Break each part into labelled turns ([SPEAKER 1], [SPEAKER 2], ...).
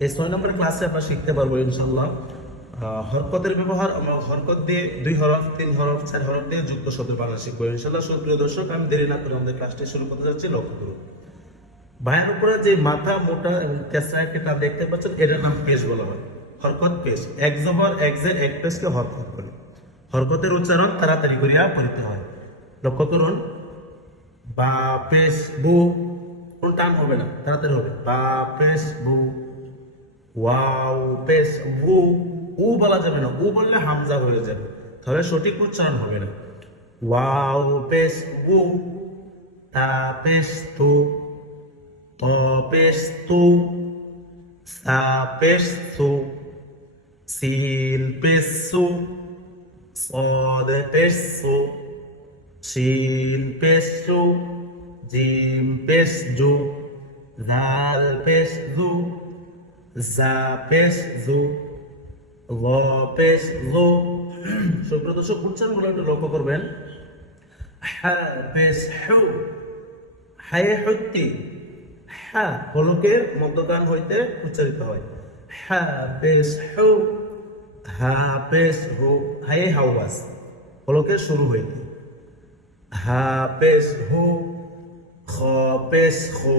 [SPEAKER 1] এই ছয় নম্বর ক্লাসে আমরা শিখতে পারব ইনশাল্লাহ হরকতের ব্যবহার, আমরা হরকত দিয়ে দুই হরফ, তিন হরফ, চার হরফ দিয়ে যুক্ত শব্দ বাংলা শিখব। ইনশাল্লাহ সুপ্রিয় দর্শক, আমি দেরি না করে আমাদের ক্লাসটি শুরু করতে যাচ্ছি, লক্ষ্য করুন। ভাইয়ের উপরে যে মাথা, মোটা এবং তেসরা কেটা দেখতে পাচ্ছেন, এটার নাম পেশ বলা হয়। হরকত পেশ। এক জবর এক জের, এক পেশকে হরকত বলে। হরকতের উচ্চারণ তাড়াতাড়ি করিয়া পড়িতে হয়। লক্ষ্য করুন। বা, পেশ, বু। কোন টান হবে না, তাড়াতাড়ি হবে। বা, পেশ, বু। ওয়াও পেশ বু উ বলা যাবে না উ বললে হামজা হয়ে যাবে তাহলে সঠিক উচ্চারণ হবে না ওয়াও পেশ বু তা পেশ তু ত পেশ তু সা পেশ সু সিন পেশ সু صاد পেশু শিন পেশু জিম পেশজু জাল পেশজু জা পেশজু ল পেশজু সুপ্রদর্শক উচ্চারণগুলো একটু লক্ষ্য করবেন? হ্যাঁ পেশ হু হায়ে হত্যি হ্যাঁ হলকের মধ্যগান হইতে উচ্চারিত হয়। হ্যাঁ পেশ হু হা পেশ হু হায়ে হাওয়াজ হলকের শুরু হইতে। হা পেশ হু খ পেশ খু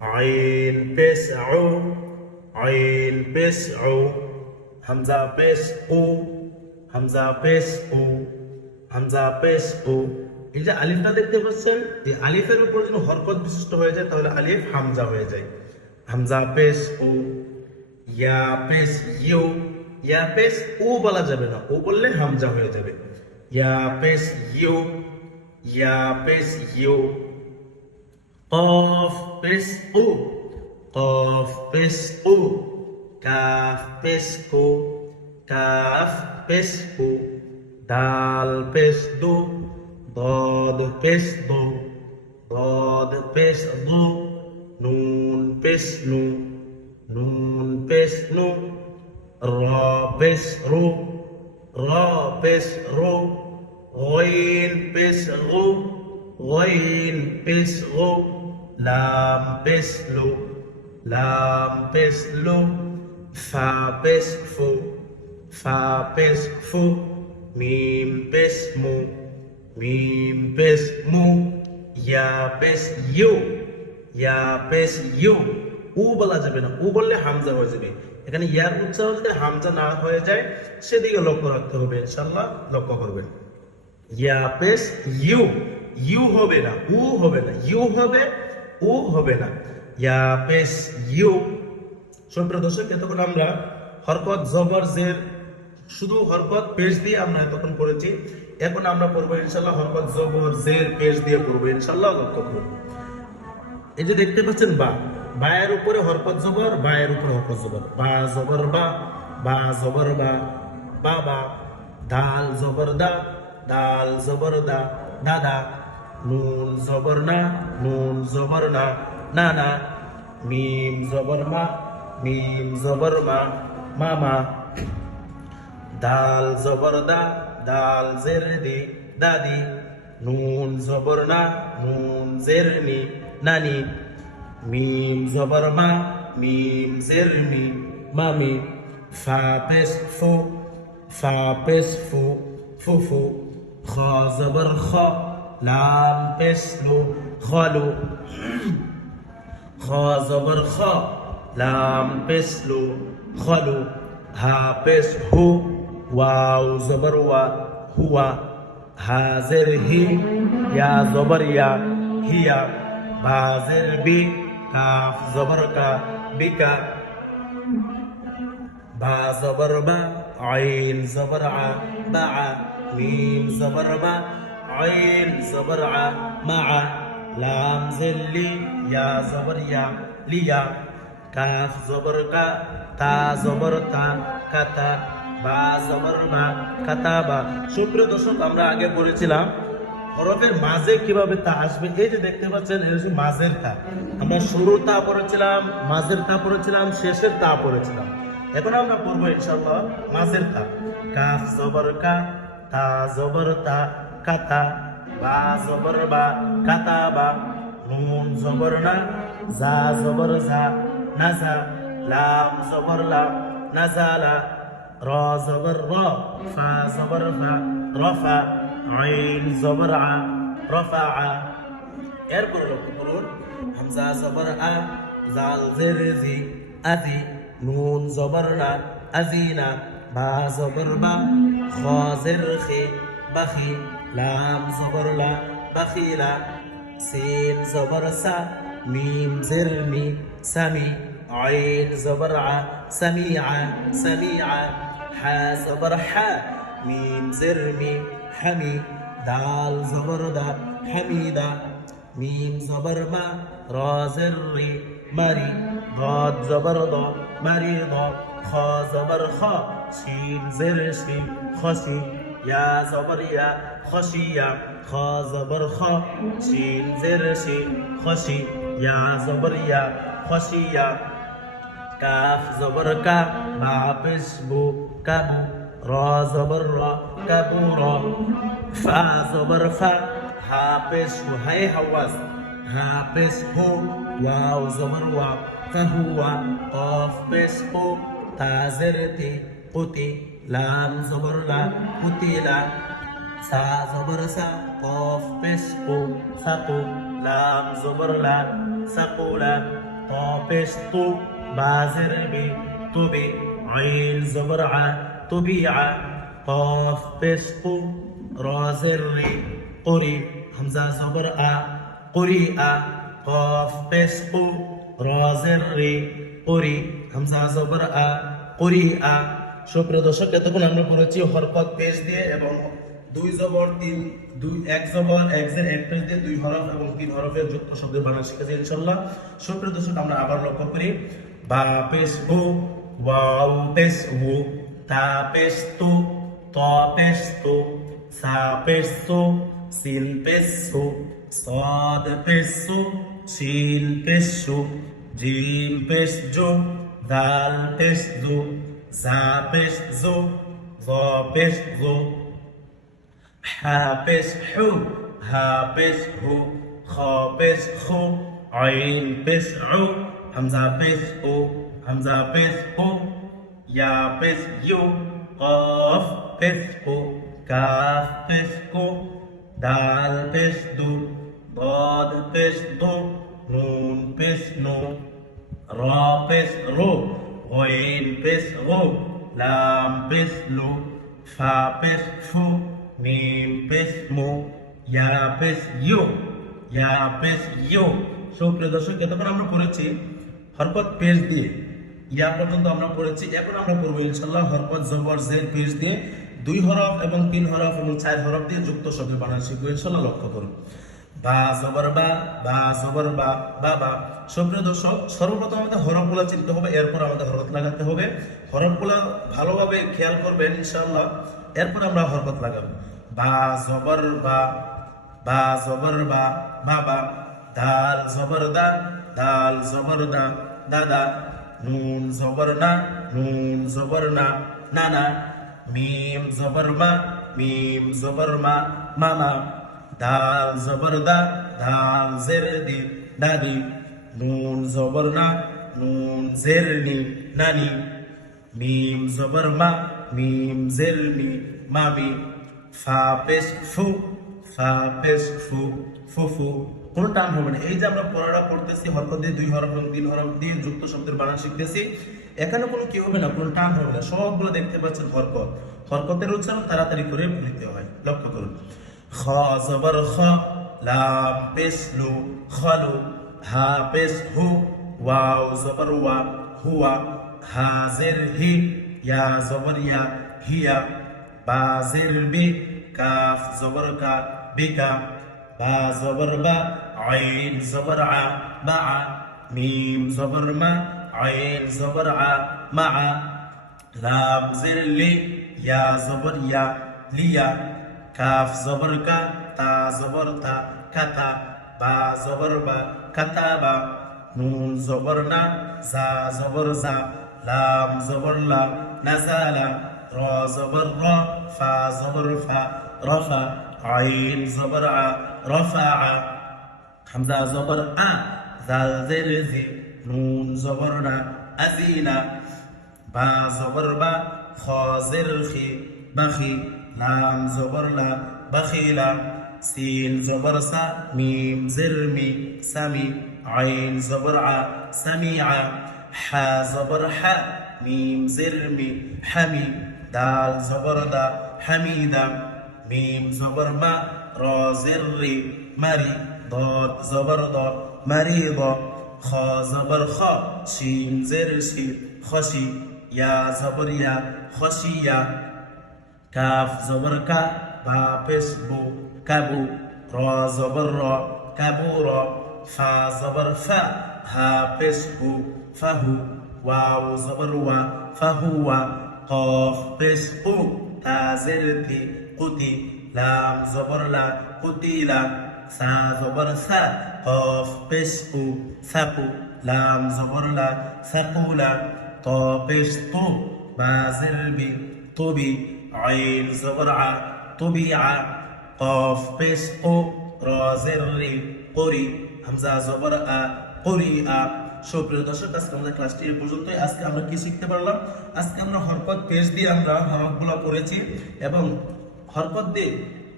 [SPEAKER 1] আইন পেশ আউ আইল পেশ ও হামজা পেশ ও হামজা পেশ ও হামজা পেশ ও এই যে আলিফটা দেখতে পাচ্ছেন যে আলিফের উপর যদি হরকত বিশিষ্ট হয়ে যায়, তাহলে আলিফ হামজা হয়ে যায়। হামজা পেশ ও ইয়া পেশ ইউ, ইয়া পেশ ও বলা যাবে না ও বললে হামজা হয়ে যাবে। ইয়া পেশ ইউ, ইয়া পেশ ইউ। কফ পেশ ও قاف পেশ উ কাফ পেশ কু কাফ পেশ কু দাল পেশ দু ضاد পেশ দু ضاد পেশ দু নুন পেশ নু নুন পেশ নু র পেশ রু র পেশ রু غين পেশ গু غين পেশ গু লাম পেশ লু লাম পেশ লু ফা পেশ ফু ফা পেশ ফু মিম পেশ মু মিম পেশ মু ইয়া পেশ ইউ ইয়া পেশ ইউ উ বলা যাবে না, উ বললে হামজা হয়ে যাবে। এখানে ইয়ার উচ্চারণ যদি হামজা না হয়ে যায়, সেদিকে লক্ষ্য রাখতে হবে ইনশাল্লাহ লক্ষ্য করবেন। ইয়া পেশ ইউ ইউ হবে না, উ হবে না, ইউ হবে, উ হবে না। ইয়া পেশ ইউ সুপ্রিয় দর্শক এতক্ষণ আমরা হরকত জবর জের শুধু হরকত পেশ দিয়ে আমরা এতক্ষণ পড়েছি এখন আমরা পড়ব ইনশাল্লাহ হরকত জবর জের পেশ দিয়ে পড়ব ইনশাল্লাহ লক্ষ্য করব এই যে দেখতে পাচ্ছেন, বা, বায়ের উপরে হরকত জবর বায়ের উপরে হরকত জবর বা জবর বা বা জবর বা বা বা, দাল জবর দা, দাল জবর দা, দাদা, নুন জবর না, নুন জবর না। না না। মিম জবর মা, মিম জবর মা, মামা। দাল জবর দা, দাল জের দি, দাদি। নুন জবর না, নুন জের নি, নানি। মিম জবর মা, মিম জের মি মামি। ফা পেশ ফু, ফা পেশ ফু ফুফু খ জবর খ লাম পেশ খ জবর খ লাম পেশ লু খলু হা পেশ হু ওয়াও জবর ওয়া হুয়া হাজের হি ইয়া জবর ইয়া হিয়া বাজের বি কাফ জবর কা বিকা বা জবর বা আইন জবর আ বা মিম জবর বা আইন জবর আ মা লাম জেলি ইয়া জবর ইয়া লিয়া কাফ জবর কা তা জবর তা কাতা বা জবর বা কাতাবা সুপ্রিয় দর্শক, আমরা আগে বলেছিলাম হরফের মাঝে কীভাবে তা আসবে। এই যে দেখতে পাচ্ছেন এটা হচ্ছে মাঝের তা। আমরা শুরুর তা পড়েছিলাম, মাঝের তা পড়েছিলাম, শেষের তা পড়েছিলাম। এখন আমরা পড়ব ইনশাল্লাহ মাঝের তা। কাফ, জবর কা, তা, জবর তা কাতা বা, জবর বা কাতা বা নুন জবর না যা জবর যা নাজা লাম জবর লা নাজালা র জবর র, ফা জবর ফা, রফা, আইন জবর আ, রফা আ। এরপর লক্ষ্য করুন, হামজা জবর আ, জাল জের জি আদি নুন জবর না আজিনা বা জবর বা, খ জের খে বাখি লা بخیلا سین زبر سا میم زرمی سمی عین زبر ع سمیع سمیع ح زبر ح میم زرمی حمی دال زبر دا حمیدا میم زبر ما را زری مری. غاد زبر دا مریضا خا زبر خا شین زر شین. يا زبر يا خشية خا زبر خا شين زر شين خشي يا زبر يا خشية كاف زبر كا بعبش بو كبو را زبر را كبو را فا زبر فا حابش وهي حواس حابش هو واو زبر وا فهو قاف بش بو تازرتي قتي পেশ হু তাজের তি কুতি লাম জবর লা কুতিলা সা জবর সা কফ পেশ কু সাকু লাম জবর লা সাকুলা ত পেশ তু بازر بي طبي عين زبرعة طبيعة قاف بسقو رازر ري قري همزة زبرعة قريئة قاف بسقو رازر ري قري همزة زبرعة قريئة সুপ্রিয় দর্শক, এতক্ষণ আমরা পড়েছি হরফত পেশ দিয়ে এবং দুই জবর, তিন, দুই, এক জবর, এক জের, এক দিয়ে দুই হরফ এবং তিন হরফের যুক্ত শব্দের বানান শিখেছি ইনশাল্লাহ সুপ্রিয় দর্শক, আমরা আবার লক্ষ্য করি। বা পেশ ও ওয়াও পেশ ও তা পেশ তো, ত পেশ তো, সা পেশ তো, সিল পেশ সো সাদ পেশ সো শিল পেশ সো জিম পেশ জো দাল পেশ জো জ পেশ জু হা পেশ হু হা পেশ হু খ পেশ খু আইন পেশ উ হামজা পেশ উ হামজা পেশ উ ইয়া পেশ ইউ কফ পেশ উ কাফ পেশ কু দাল পেশ দু ضاد পেশ দু নুন পেশ নু র পেশ রু غين পেশ গু লাম পেশ লু ফা পেশ ফু মিম পেশ মু ইয়া পেশ ইউ ইয়া পেশ ইউ সুপ্রিয় দর্শক এতক্ষণ আমরা পড়েছি হরকত পেশ দিয়ে ইয়া পর্যন্ত আমরা পড়েছি এখন আমরা পড়বো ইনশাল্লাহ হরকত জবর জের পেশ দিয়ে দুই হরফ এবং তিন হরফ এবং চার হরফ দিয়ে যুক্ত শব্দ বানান শিখবো ইনশাল্লাহ লক্ষ্য করুন বা জবর বা বা জবর বা বা বা। সুপ্রিয় সর্বপ্রথম আমাদের হরফগুলো চিনতে হবে, এরপর আমাদের হরকত লাগাতে হবে। হরফগুলো ভালোভাবে খেয়াল করবেন ইনশাল্লাহ এরপর আমরা হরকত লাগাবো। বা, জবর বা বা, জবর বা বাবা দাল, জবর, দা। দাল, জবর দাদা। নুন, জবর, না। নুন, জবর, না। নানা। মিম, জবর, মা। মিম, জবর, মা। মামা দাল জবর দা দাল জের দি দাদি নুন জবর না, নুন জের নি, নানি। মিম জবর মা, মিম জের নি, মামি। ফা পেশ ফু, ফা পেশ ফু ফুফু কোনো টান হবে না। এই যে আমরা পড়াটা পড়তেছি হরকত দিয়ে দুই হরফ এবং তিন হরফ দিয়ে যুক্ত শব্দের বানান শিখতেছি, এখানে কোনো কি হবে না, কোনো টান হবে না। সবগুলো দেখতে পাচ্ছেন হরকত। হরকতের উচ্চারণ তাড়াতাড়ি করে নিতে হয়। লক্ষ্য করুন। খ জবর খ লাম পেশ লু খলু হা পেশ হু ওয়াও জবর ওয়া হুয়া হাজির হি ইয়া জবর ইয়া হিয়া বাজির বি কাফ জবর কা বিকা বা জবর বা আইন জবর আ মা মিম জবর মা আইন জবর আ মা লাম জির লি ইয়া জবর ইয়া লিয়া কাফ জবর কা, তা জবর তা কাতা বা জবর বা কাতাবা নুন জবর না, জা জবর জা, লাম জবর লা নাজালা র জবর র, ফা জবর ফা রফা আইন জবর আ রফা হামজা জবর আ, জাল জের জি, নুন জবর না আজিনা বা জবর বা, খ জের খি বাখি লাম জবর লা বাখিলা সিন জবর সা মিম জের মি সামি আইন জবর আ সামিআ হা জবর হা মিম জের মি হামি দাল জবর দা হামিদা মিম জবর মা র জের রি মারি ضاد زبر ضاد مريضة خا زبر خا شين زر شي خشي يا زبر يا কাফ জবর কা বা পেস বু কাবু র জবর র কাবু র ফা জবর ফা হা পেস হু ফাহু ওয়াও জবর ওয়া ফাহু ওয়া কফ পেস কু তা জের থি কুতি লাম জবর লা কুতি লা সা জবর সা কফ পেস কু সাকু লাম জবর লা সাকুলা ত পেস তু বা জের আইন জবর আ তুবি আ কফ পেশ উ রজের রি, করি, হামজা জবর আ করি আ সুপ্রিয় দর্শক, আজকে আমাদের ক্লাসটি এ পর্যন্তই। আজকে আমরা কি শিখতে পারলাম? আজকে আমরা হরকত পেশ দিয়ে আমরা হরফগুলো করেছি এবং হরকত দিয়ে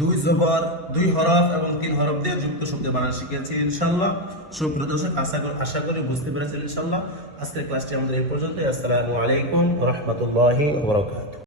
[SPEAKER 1] দুই জবর, দুই হরফ এবং তিন হরফ দিয়ে যুক্ত শব্দের বানান শিখেছি ইনশাল্লাহ সুপ্রিয় দর্শক, আশা করি আশা করি বুঝতে পেরেছেন ইনশাল্লাহ আজকের ক্লাসটি আমাদের এই পর্যন্ত আসসালামু আলাইকুম রহমতুল্লাহি ওয়া বারাকাতুহু।